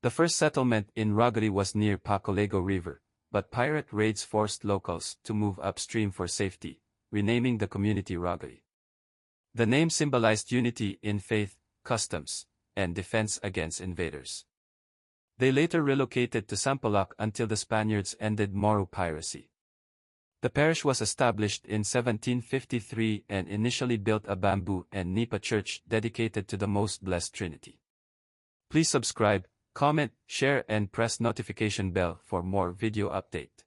The first settlement in Ragari was near Pacolego River, but pirate raids forced locals to move upstream for safety, renaming the community Ragari. The name symbolized unity in faith, customs, and defense against invaders. They later relocated to Sampaloc until the Spaniards ended Moro piracy. The parish was established in 1753 and initially built a bamboo and nipa church dedicated to the Most Blessed Trinity. Please subscribe, comment, share and press notification bell for more video update.